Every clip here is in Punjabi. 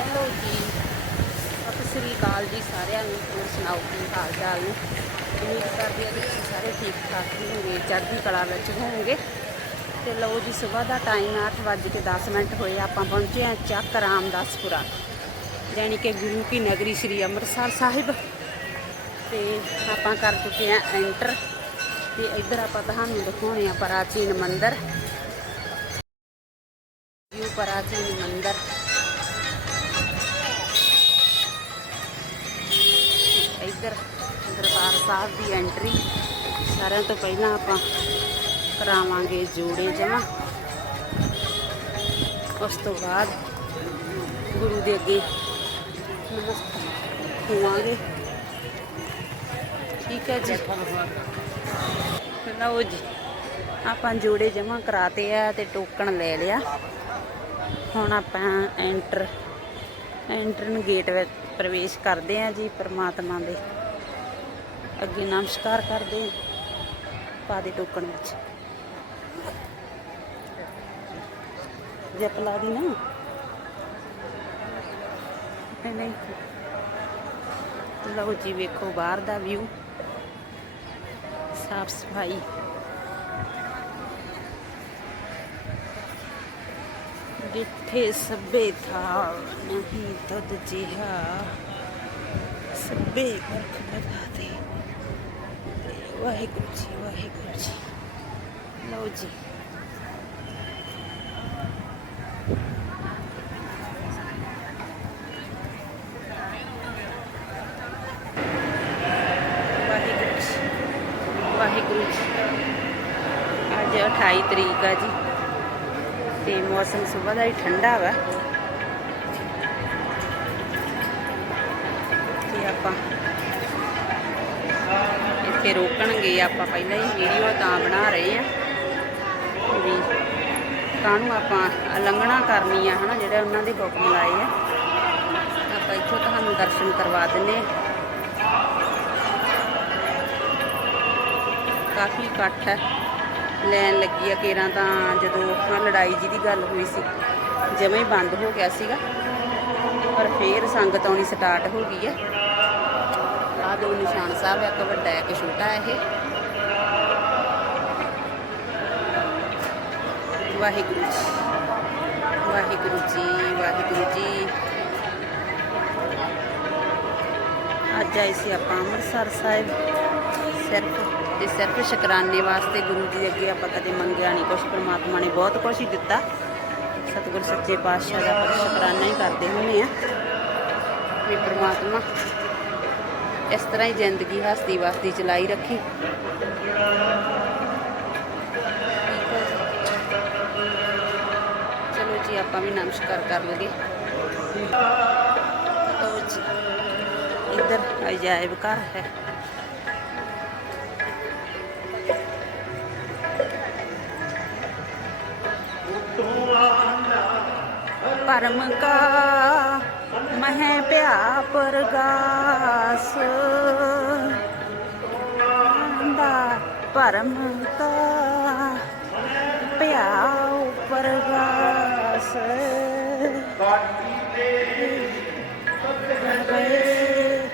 ਹੈਲੋ ਜੀ। ਸਤਿ ਸ੍ਰੀ ਅਕਾਲ ਜੀ ਸਾਰਿਆਂ ਨੂੰ। ਹੋਰ ਸੁਣਾਓ, ਕੀ ਹਾਲ ਚਾਲ ਨੇ? ਉਮੀਦ ਕਰਦੇ ਹਾਂ ਕਿ ਤੁਸੀਂ ਸਾਰੇ ਠੀਕ ਠਾਕ ਹੋਵੋਗੇ ਚੜ੍ਹਦੀ ਕਲਾ ਵਿੱਚ ਹੋਵੋਗੇ ਤੇ ਲਓ ਜੀ, ਸਵੇਰ ਦਾ ਟਾਈਮ 8:10 ਮਿੰਟ ਹੋਏ, ਆਪਾਂ ਪਹੁੰਚੇ ਹਾਂ ਚੱਕ ਰਾਮਦਾਸਪੁਰਾ। ਯਾਨੀ ਕਿ ਗੁਰੂ ਕੀ ਨਗਰੀ ਸ੍ਰੀ ਅੰਮ੍ਰਿਤਸਰ ਸਾਹਿਬ। ਤੇ ਆਪਾਂ ਕਰ ਚੁੱਕੇ ਹਾਂ ਐਂਟਰ ਤੇ ਇੱਧਰ ਆਪਾਂ ਤੁਹਾਨੂੰ ਦਿਖਾਉਣੇ ਆ ਪ੍ਰਾਚੀਨ ਮੰਦਿਰ। ਪ੍ਰਾਚੀਨ ਮੰਦਿਰ। ਇੱਧਰ ਦਰਬਾਰ ਸਾਹਿਬ ਦੀ ਐਂਟਰੀ ਸਾਰਿਆਂ ਤੋਂ ਪਹਿਲਾਂ ਆਪਾਂ ਕਰਾਵਾਂਗੇ ਜੋੜੇ ਜਮਾ ਉਸ ਤੋਂ ਬਾਅਦ ਗੁਰੂ ਦੇ ਅੱਗੇ ਨਮਸਕਾਰ ਹੋਵਾਂਗੇ। ਠੀਕ ਹੈ ਜੀ। ਲਓ ਜੀ, ਆਪਾਂ ਜੋੜੇ ਜਮਾ ਕਰਾਤੇ ਆ ਤੇ ਟੋਕਨ ਲੈ ਲਿਆ। ਹੁਣ ਆਪਾਂ ਐਂਟਰ ਐਂਟਰਨ ਗੇਟ ਵਿੱਚ ਪ੍ਰਵੇਸ਼ ਕਰਦੇ ਆ ਜੀ ਪਰਮਾਤਮਾ ਦੇ। ਅੱਗੇ ਨਮਸਕਾਰ ਕਰਦੇ ਹਾਂ ਪਾ ਦੇ ਟੋਕਨ ਵਿੱਚ। ਜਪ ਲਾ ਦੀ ਨਾ। ਨਹੀਂ ਨਹੀਂ। ਲਓ ਜੀ, ਵੇਖੋ ਬਾਹਰ ਦਾ ਵਿਊ ਸਾਫ਼ ਸਫ਼ਾਈ। ਜਿੱਥੇ ਸਭੇ ਥਾ ਨਹੀਂ ਤਦ ਜਿਹਾ ਸਭੇ ਵਰਖ ਬਤਾ ਦੇ ਵਾਹਿਗੁਰੂ ਜੀ ਵਾਹਿਗੁਰੂ ਜੀ ਲਓ ਜੀ ਵਾਹਿਗੁਰੂ ਜੀ ਵਾਹਿਗੁਰੂ ਜੀ ਅੱਜ 28 ਤਰੀਕ ਆ ਜੀ ਤੇ ਮੌਸਮ ਸਵੇਰ ਦਾ ਹੀ ਠੰਡਾ ਵਾ। ਤੇ ਆਪਾਂ ਇੱਥੇ ਰੋਕਣਗੇ, ਆਪਾਂ ਪਹਿਲਾਂ ਹੀ ਵੀਡੀਓ ਤਾਂ ਬਣਾ ਰਹੇ ਆ। ਵੀ ਕਾਹਨੂੰ ਆਪਾਂ ਉਲੰਘਣਾ ਕਰਨੀ ਆ, ਹਨਾ, ਜਿਹੜੇ ਉਹਨਾਂ ਦੇ ਹੁਕਮ ਲਾਏ ਆ। ਆਪਾਂ ਇੱਥੋਂ ਤੁਹਾਨੂੰ ਦਰਸ਼ਨ ਕਰਵਾ ਦਿੰਨੇ ਆ। ਕਾਫੀ ਇਕੱਠ ਹੈ। ਲੈਣ ਲੱਗੀ ਆ ਕੇਰਾਂ ਤਾਂ ਜਦੋਂ ਆਹ ਲੜਾਈ ਜੀ ਦੀ ਗੱਲ ਹੋਈ ਸੀ, ਜਮੇ ਹੀ ਬੰਦ ਹੋ ਗਿਆ ਸੀਗਾ। ਪਰ ਫੇਰ ਸੰਗਤ ਆਉਣੀ ਸਟਾਰਟ ਹੋ ਗਈ ਹੈ ਆਹ ਦੋ ਨਿਸ਼ਾਨ ਸਾਹਿਬ, ਇੱਕ ਵੱਡਾ, ਇੱਕ ਛੋਟਾ ਹੈ ਇਹ। ਵਾਹਿਗੁਰੂ ਜੀ ਵਾਹਿਗੁਰੂ ਜੀ ਵਾਹਿਗੁਰੂ ਜੀ। ਅੱਜ ਆਏ ਸੀ ਆਪਾਂ ਅੰਮ੍ਰਿਤਸਰ ਸਾਹਿਬ, ਸਿਰਫ ਤੇ ਸਿਰਫ ਸ਼ੁਕਰਾਨੇ ਵਾਸਤੇ ਗੁਰੂ ਜੀ ਅੱਗੇ ਆਪਾਂ ਕਦੇ ਮੰਗਿਆ ਨਹੀਂ, ਕੁਛ ਪ੍ਰਮਾਤਮਾ ਨੇ ਬਹੁਤ ਕੁਛ ਹੀ ਦਿੱਤਾ। ਸਤਿਗੁਰ ਸੱਚੇ ਪਾਤਸ਼ਾਹ ਦਾ ਆਪਾਂ ਸ਼ੁਕਰਾਨਾ ਹੀ ਕਰਦੇ ਹੁੰਦੇ ਆ ਵੀ ਪ੍ਰਮਾਤਮਾ ਇਸ ਤਰ੍ਹਾਂ ਹੀ ਜ਼ਿੰਦਗੀ ਹਸਤੀ ਵਸਦੀ ਚਲਾਈ ਰੱਖੀ। ਚਲੋ ਜੀ, ਆਪਾਂ ਵੀ ਨਮਸਕਾਰ ਕਰ ਲਈਏ। ਇੱਧਰ ਅਜਾਇਬ ਘਰ ਹੈ। ਪਰਮ ਕਾ ਮਹਿ ਪਿਆ ਪਰਗਾਸ ਦਾ ਪਰਮ ਕਾ ਪਿਆ ਪਰਗਾਸ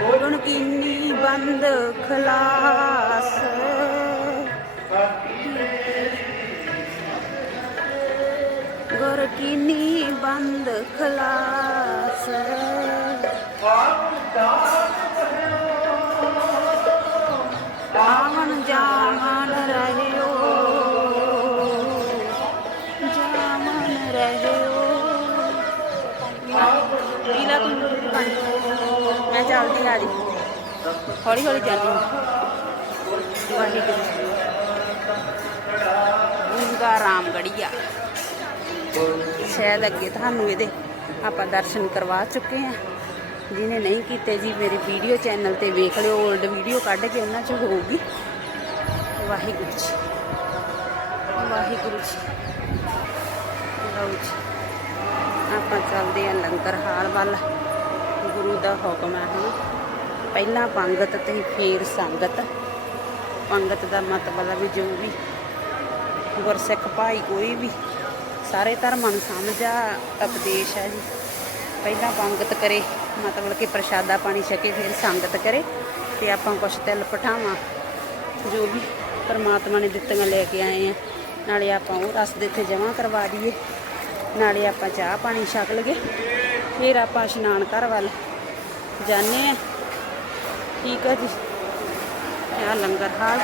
ਗੁਣ ਕੀਨੀ ਬੰਦ ਖਲਾ। ਖਲਾਸ ਗੁਰ ਕੀਨੀ ਬੰਦ ਖਲਾਸ ਆਵਨ ਜਾਵਨ ਰਹਿਓ। ਜਾਵਨ ਰਹਿਓ। ਪੀਲਾ ਤੂੰ ਪਾਣੀ ਮੈਂ ਚੱਲਦੀ ਆ ਜੀ। ਹੌਲੀ ਹੌਲੀ ਚੱਲਦੀ ਵਾਹਿਗੁਰੂ ਗੂੰਗਾ ਰਾਮਗੜੀਆ ਸ਼ਾਇਦ ਅੱਗੇ ਤੁਹਾਨੂੰ ਇਹਦੇ ਆਪਾਂ ਦਰਸ਼ਨ ਕਰਵਾ ਚੁੱਕੇ ਹਾਂ। ਜਿਹਨੇ ਨਹੀਂ ਕੀਤੇ ਜੀ, ਮੇਰੀ ਵੀਡੀਓ ਚੈਨਲ ਤੇ ਵੇਖ ਲਿਓ 올ਡ ਵੀਡੀਓ ਕੱਢ ਕੇ ਉਹਨਾਂ 'ਚ ਹੋਊਗੀ। ਵਾਹਿਗੁਰੂ ਜੀ। ਵਾਹਿਗੁਰੂ ਜੀ। ਲਓ ਜੀ। ਆਪਾਂ ਚੱਲਦੇ ਹਾਂ ਲੰਗਰ ਹਾਲ ਵੱਲ। ਗੁਰੂ ਦਾ ਹੁਕਮ ਹੈ ਹੁਣ ਪਹਿਲਾਂ ਪੰਗਤ ਤੇ ਫੇਰ ਸੰਗਤ। ਪੰਗਤ ਦਾ ਮਤਲਬ ਹੈ ਵੀ ਜੋ ਵੀ ਗੁਰਸਿੱਖ ਭਾਈ ਕੋਈ ਵੀ ਸਾਰੇ ਧਰਮਾਂ ਨੂੰ ਸਮਝਾ ਉਪਦੇਸ਼ ਹੈ ਜੀ। ਪਹਿਲਾਂ ਪੰਗਤ ਕਰੇ, ਮਤਲਬ ਕਿ ਪ੍ਰਸ਼ਾਦਾ ਪਾਣੀ ਛਕੇ, ਫਿਰ ਸੰਗਤ ਕਰੇ ਤੇ ਆਪਾਂ ਕੁਛ ਤਿਲ ਪਠਾਵਾਂ, ਜੋ ਵੀ ਪਰਮਾਤਮਾ ਨੇ ਦਿੱਤੀਆਂ ਲੈ ਕੇ ਆਏ ਆ। ਨਾਲੇ ਆਪਾਂ ਉਹ ਰਸ ਦੇ ਇੱਥੇ ਜਮ੍ਹਾਂ ਕਰਵਾ ਦਈਏ। ਨਾਲੇ ਆਪਾਂ ਚਾਹ ਪਾਣੀ ਛਕ ਲਈਏ। ਫਿਰ ਆਪਾਂ ਇਸ਼ਨਾਨ ਘਰ ਵੱਲ ਜਾਂਦੇ ਆ। ਠੀਕ ਹੈ ਜੀ। ਇਹ ਲੰਗਰ ਹਾਲ?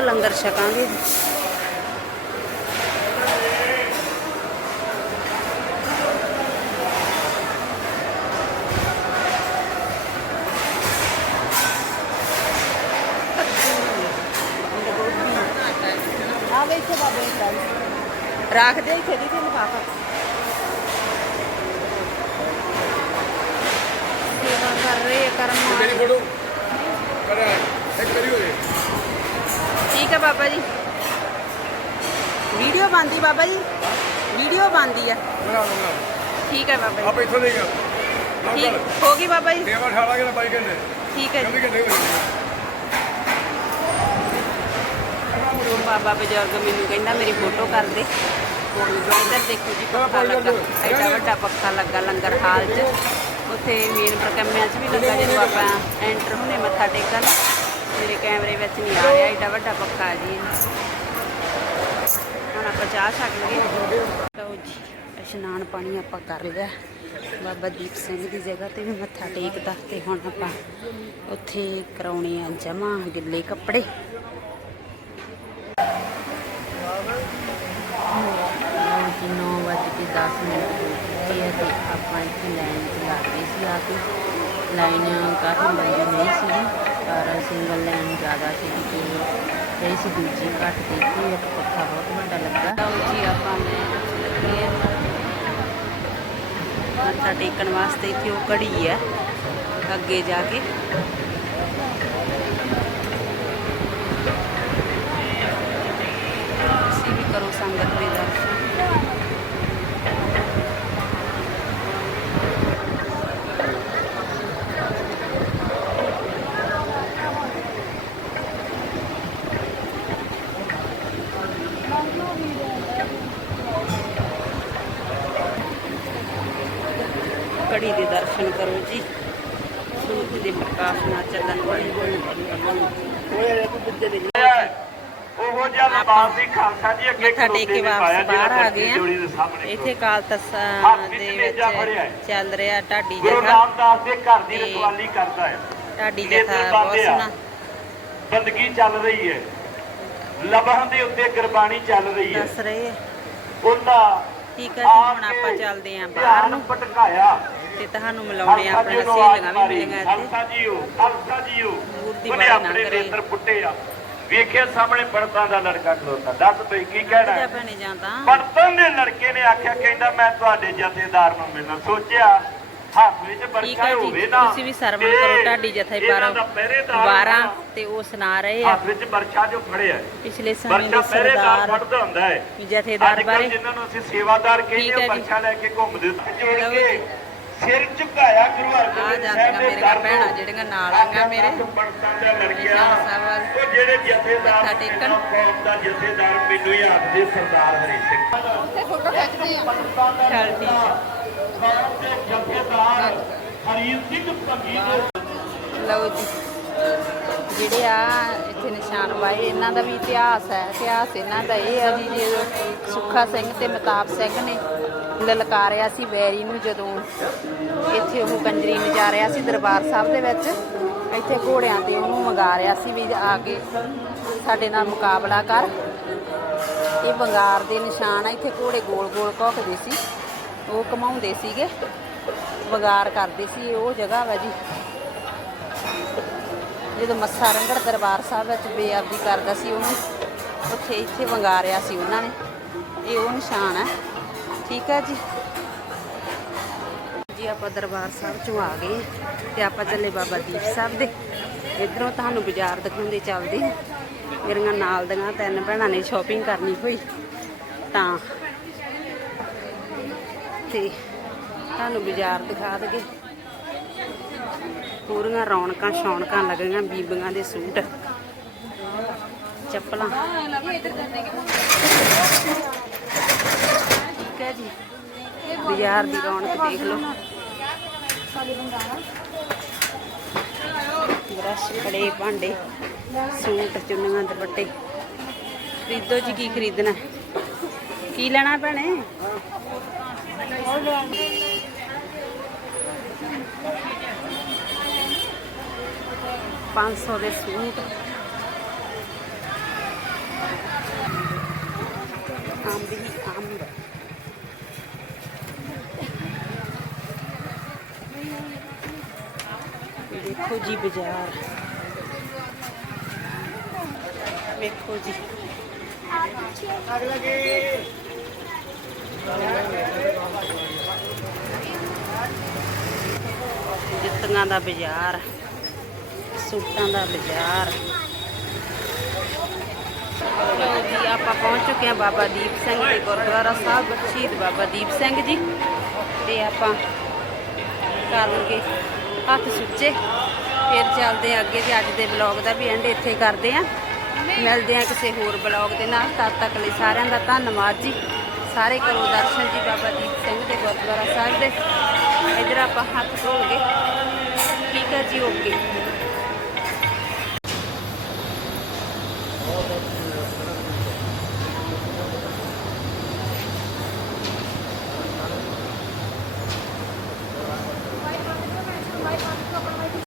ਦਾ ਲੰਗਰ ਛਕਾਂਗੇ। ਬਾਬੇ ਦਾ ਰੱਖ ਦੇ ਇੱਥੇ ਦੀ ਤੇ ਲਿਫਾਫਾ। ਸੇਵਾ ਕਰ ਰਹੇ ਕਰਮ ਮੇਰੀ ਫੋਟੋ। ਕਰਾ ਇੱਕ ਕਰੀ ਹੋਏ। ਠੀਕ ਹੈ ਬਾਬਾ ਜੀ। ਵੀਡੀਓ ਬੰਦੀ ਬਾਬਾ ਜੀ। ਵੀਡੀਓ ਬੰਦੀ ਆ। ਬਣਾ ਬਣਾ ਠੀਕ ਹੈ ਬਾਬਾ ਆਪ ਇੱਥੋਂ ਦੇ ਗਿਆ ਜੀ ਠੀਕ ਹੋ ਗਈ ਬਾਬਾ ਜੀ। ਦੇਵਾ ਠਾਲਾ ਕੇ ਬਾਈ ਕਹਿੰਦੇ? ਠੀਕ ਹੈ ਜੀ। ਘੰਟੇ ਬਾਬਾ ਬਜ਼ੁਰਗ ਮੈਨੂੰ ਕਹਿੰਦਾ ਮੇਰੀ ਫੋਟੋ ਕਰ ਦੇ। ਇੱਧਰ ਦੇਖੋ ਜੀ ਪੱਖਾ ਲੱਗਾ। ਐਡਾ ਵੱਡਾ ਪੱਖਾ ਲੱਗਾ ਲੰਗਰ ਹਾਲ 'ਚ। ਉੱਥੇ ਮੇਨ ਪ੍ਰਕੰਮਿਆਂ 'ਚ ਵੀ ਲੱਗਾ ਜਦੋਂ ਆਪਾਂ ਐਂਟਰ ਹੁੰਨੇ ਮੱਥਾ ਟੇਕਣ। ਕੈਮਰੇ ਵਿੱਚ ਨਹੀਂ ਆ ਰਿਹਾ, ਏਡਾ ਵੱਡਾ ਪੱਖਾ ਜੀ ਹੁਣ ਆਪਾਂ ਚਾਹ ਛਕ ਲਈਏ। ਲਓ ਜੀ, ਇਸ਼ਨਾਨ ਪਾਣੀ ਆਪਾਂ ਕਰ ਲਿਆ। ਬਾਬਾ ਦੀਪ ਸਿੰਘ ਦੀ ਜਗ੍ਹਾ ਤੇ ਵੀ ਮੱਥਾ ਟੇਕਦਾ ਤੇ ਹੁਣ ਆਪਾਂ ਉੱਥੇ ਕਰਾਉਣੇ ਆ ਜਮਾ ਗਿੱਲੇ ਕੱਪੜੇ। ਕਿ 9 ਵਜੇ ਕੇ 10 ਮਿੰਟ ਤੇ ਆਪਾਂ ਇੱਥੇ ਲਾਈਨ 'ਚ ਲੱਗ ਗਏ ਸੀ ਆ ਕੇ। ਲਾਈਨ ਕਾਫੀ ਲੰਬੀ ਨਹੀਂ ਸੀ ਪਰ ਸਿੰਗਲ ਜ਼ਿਆਦਾ ਸੀ ਕਿ ਇਹ ਸੀ ਦੂਜੀ ਘੱਟ ਦੇਖੀ ਇੱਕ ਪੱਖਾ ਬਹੁਤ ਵੱਡਾ ਲੱਗਾ। ਲਓ ਜੀ, ਆਪਾਂ ਮੈਂ ਲੱਗੇ ਆ। ਮੱਥਾ ਟੇਕਣ ਵਾਸਤੇ ਇੱਥੇ ਉਹ ਘੜੀ ਹੈ, ਅੱਗੇ ਜਾ ਕੇ। ਤੁਸੀਂ ਵੀ ਕਰੋ ਸੰਗਤ ਦੇ ਦਰਸ਼ਨ ਕੜੀ ਦੇ ਦਰਸ਼ਨ ਕਰੋ ਜੀ ਸੂਰਜ ਦੇ ਪ੍ਰਕਾਸ਼ ਨਾਲ ਚੱਲਣ ਵਾਲੀ ਉਹੋ ਜਿਹਾ ਲਬਾਸ ਸੀ ਖਾਲਸਾ ਜੀ ਅੱਗੇ ਮੱਥਾ ਟੇਕ ਕੇ ਵਾਪਸ ਬਾਹਰ ਆ ਗਏ ਆ। ਇੱਥੇ ਕਾਲ ਤਸਾ ਦੇ। ਵਿੱਚ ਚੱਲ ਰਿਹਾ ਢਾਡੀ ਗੁਰੂ ਜਥਾ। ਰਾਮਦਾਸ ਦੇ ਘਰ ਦੀ ਰਖਵਾਲੀ ਕਰਦਾ ਹੈ। ਢਾਡੀ ਜਥਾ। ਸੋਹਣਾ। ਬੰਦਗੀ ਚੱਲ ਰਹੀ ਹੈ। ਲਬਹਨ ਦੇ ਉੱਤੇ ਗੁਰਬਾਣੀ ਚੱਲ ਰਹੀ ਹੈ। ਦੱਸ ਰਹੇ ਆ। ਉਹਦਾ ਠੀਕ ਹੈ ਜੀ ਹੁਣ ਆਪਾਂ ਚੱਲਦੇ ਆਂ ਬਾਹਰ ਨੂੰ। ਪਟਕਾਇਆ ਤੇ ਤੁਹਾਨੂੰ ਮਿਲਾਉਣੇ ਆ ਆਪਣੀਆਂ ਸਹੇਲੀਆਂ ਵੀ ਮਿਲੀਆਂ ਇੱਥੇ ਖਾਲਸਾ ਜੀਓ ਖਾਲਸਾ ਜੀਓ ਉਹਨੇ ਆਪਣੇ। ਨੇਤਰ ਪੁੱਟੇ ਆ ਵੇਖਿਆ ਸਾਹਮਣੇ ਪੜਤਾਂ ਦਾ ਲੜਕਾ ਖਲੋਤਾ ਦੱਸ ਤੁਸੀਂ ਕੀ ਕਹਿਣਾ ਹੈ? ਭੈਣੇ ਜਾਂਦਾ ਬਰਤਨ ਦੇ ਲੜਕੇ ਨੇ ਆਖਿਆ ਕਹਿੰਦਾ ਮੈਂ ਤੁਹਾਡੇ ਜਥੇਦਾਰ ਨੂੰ ਮਿਲਣਾ ਸੋਚਿਆ ਹੱਥ ਵਿੱਚ ਠੀਕ ਹੈ ਹੋਵੇ ਜੀ ਨਾ ਤੁਸੀਂ ਵੀ ਸਰਵਣ ਤੇ ਕਰੋ ਢਾਡੀ ਜਥਾ ਹੀ ਇਹਨਾਂ ਦਾ ਪਹਿਰੇਦਾਰ 12 ਹੋਣਾ। ਤੇ ਉਹ ਸੁਣਾ ਰਹੇ ਆ ਹੱਥ ਵਿੱਚ ਬਰਛਾ ਜੋ ਫੜਿਆ ਹੈ। ਪਿਛਲੇ ਸਮੇਂ ਬਰਛਾ ਦੇ ਪਹਿਰੇਦਾਰ ਸਰਦਾਰ ਫੜਦਾ ਹੁੰਦਾ ਹੈ ਜਥੇਦਾਰ ਅੱਜ ਕੱਲ੍ਹ ਬਾਰੇ ਜਿਨ੍ਹਾਂ ਨੂੰ ਅਸੀਂ ਸੇਵਾਦਾਰ ਕਹਿੰਦੇ ਆ ਹੈ ਜੀ। ਬਰਛਾ ਲੈ ਕੇ ਘੁੰਮਦੇ ਜੋੜ ਲਓ ਕੇ ਜੀ। ਸਿਰ ਝੁਕਾਇਆ ਗੁਰੂ ਆ ਹਰਗੋਬਿੰਦ ਜਾਂਦੀਆਂ ਸਾਹਿਬ ਦੇ ਮੇਰੀਆਂ ਦਰ ਤੋਂ। ਭੈਣਾਂ ਜਿਹੜੀਆਂ ਨਾਲ ਆਈਆਂ ਮੇਰੇ। ਦਾ ਉਹ ਜਿਹੜੇ ਜਥੇਦਾਰ ਟੇਕਣ। ਮੈਨੂੰ ਕੌਮ ਦਾ ਜਥੇਦਾਰ ਮੈਨੂੰ ਹੀ ਆਖਦੇ ਸਰਦਾਰ ਹਰੀ ਸਿੰਘ। ਚੱਲ ਠੀਕ ਹੈ ਕੌਮ ਦੇ ਜਥੇਦਾਰ ਹਰੀ ਸਿੰਘ ਭੰਗੀ ਦੇ। ਲਓ ਜੀ। ਜਿਹੜੇ ਆ ਇੱਥੇ ਨਿਸ਼ਾਨ ਵਾਏ ਇਹਨਾਂ ਦਾ ਵੀ ਇਤਿਹਾਸ ਹੈ। ਇਤਿਹਾਸ ਇਹਨਾਂ ਦਾ ਇਹ ਆ ਜੇ ਸੁੱਖਾ ਸਿੰਘ ਤੇ ਮਤਾਬ ਸਿੰਘ ਨੇ ਲਲਕਾ ਰਿਹਾ ਸੀ ਵੈਰੀ ਨੂੰ ਜਦੋਂ ਇੱਥੇ ਉਹ ਕੰਜਰੀ ਨਚਾਰਿਆ ਸੀ ਦਰਬਾਰ ਸਾਹਿਬ ਦੇ ਵਿੱਚ। ਇੱਥੇ ਘੋੜਿਆਂ ਤੇ ਉਹਨੂੰ ਮੰਗਾ ਰਿਹਾ ਸੀ ਵੀ ਆ ਕੇ ਸਾਡੇ ਨਾਲ ਮੁਕਾਬਲਾ ਕਰ। ਇਹ ਬੰਗਾਰ ਦੇ ਨਿਸ਼ਾਨ ਆ, ਇੱਥੇ ਘੋੜੇ ਗੋਲ ਗੋਲ ਘੁੱਕਦੇ ਸੀ। ਉਹ ਘਮਾਉਂਦੇ ਸੀਗੇ। ਵਗਾਰ ਕਰਦੇ ਸੀ ਉਹ ਜਗ੍ਹਾ ਵਾ ਜੀ। ਜਦੋਂ ਮੱਸਾ ਰੰਗੜ ਦਰਬਾਰ ਸਾਹਿਬ ਵਿੱਚ ਬੇਅਦਬੀ ਕਰਦਾ ਸੀ ਉਹਨੂੰ, ਉੱਥੇ ਇੱਥੇ ਵੰਗਾਰਿਆ ਸੀ ਉਹਨਾਂ ਨੇ। ਇਹ ਉਹ ਨਿਸ਼ਾਨ ਹੈ ਠੀਕ ਹੈ ਜੀ। ਜੀ ਆਪਾਂ ਦਰਬਾਰ ਸਾਹਿਬ ਚੋਂ ਆ ਗਏ ਤੇ ਆਪਾਂ ਚੱਲੇ ਬਾਬਾ ਦੀਪ ਸਾਹਿਬ ਦੇ। ਇਧਰੋਂ ਤੁਹਾਨੂੰ ਬਾਜ਼ਾਰ ਦਿਖਾਉਂਦੇ ਚੱਲਦੇ ਮੇਰੀਆਂ ਨਾਲ ਦੀਆਂ ਤਿੰਨ ਭੈਣਾਂ ਨੇ ਸ਼ਾਪਿੰਗ ਕਰਨੀ ਹੋਈ। ਤਾਂ ਤੇ ਤੁਹਾਨੂੰ ਬਾਜ਼ਾਰ ਦਿਖਾ ਦਗੇ ਪੂਰੀਆਂ ਰੌਣਕਾਂ ਸ਼ੌਣਕਾਂ ਲੱਗੀਆਂ ਬੀਬੀਆਂ ਦੇ ਸੂਟ। ਚੱਪਲਾਂ। ਬਾਜ਼ਾਰ ਦੀ ਰੌਣਕ ਦੇਖ ਲਓ। ਬਰਸ਼ ਕੜੇ ਭਾਂਡੇ ਸੂਟ ਚੁੰਨੀਆਂ ਦੁਪੱਟੇ। ਖਰੀਦੋ ਜੀ ਕੀ ਖਰੀਦਣਾ? ਹੈ? ਕੀ ਲੈਣਾ ਭੈਣੇ? ਪੰਜ ਸੌ ਦੇ ਸੂਟ। ਅੰਬ ਹੀ ਦੇਖੋ ਜੀ ਬਾਜ਼ਾਰ। ਵੇਖੋ ਜੀ। ਜੁੱਤੀਆਂ ਦਾ ਬਾਜ਼ਾਰ, ਸੂਟਾਂ ਦਾ ਬਾਜ਼ਾਰ। ਲਓ ਜੀ, ਆਪਾਂ ਪਹੁੰਚ ਚੁੱਕੇ ਹਾਂ ਬਾਬਾ ਦੀਪ ਸਿੰਘ ਦੇ ਗੁਰਦੁਆਰਾ ਸਾਹਿਬ, ਸ਼ਹੀਦ ਬਾਬਾ ਦੀਪ ਸਿੰਘ ਜੀ। ਤੇ ਆਪਾਂ ਕਰਨਗੇ ਹੱਥ ਸੁੱਚੇ ਫਿਰ ਚੱਲਦੇ ਹਾਂ ਅੱਗੇ ਤੇ ਅੱਜ ਦੇ ਵਲੌਗ ਦਾ ਵੀ ਐਂਡ ਇੱਥੇ ਕਰਦੇ ਆਂ ਮਿਲਦੇ ਆਂ ਕਿਸੇ ਹੋਰ ਵਲੌਗ ਦੇ ਨਾਲ। ਤਦ ਤੱਕ ਲਈ ਸਾਰਿਆਂ ਦਾ ਧੰਨਵਾਦ ਜੀ। ਸਾਰੇ ਕਰੋ ਦਰਸ਼ਨ ਜੀ ਬਾਬਾ ਦੀਪ ਸਿੰਘ ਦੇ ਗੁਰਦੁਆਰਾ ਸਾਹਿਬ ਦੇ। ਇਧਰ ਆਪਾਂ ਹੱਥ ਧੋਗੇ ਠੀਕ ਹੈ ਜੀ ਓਕੇ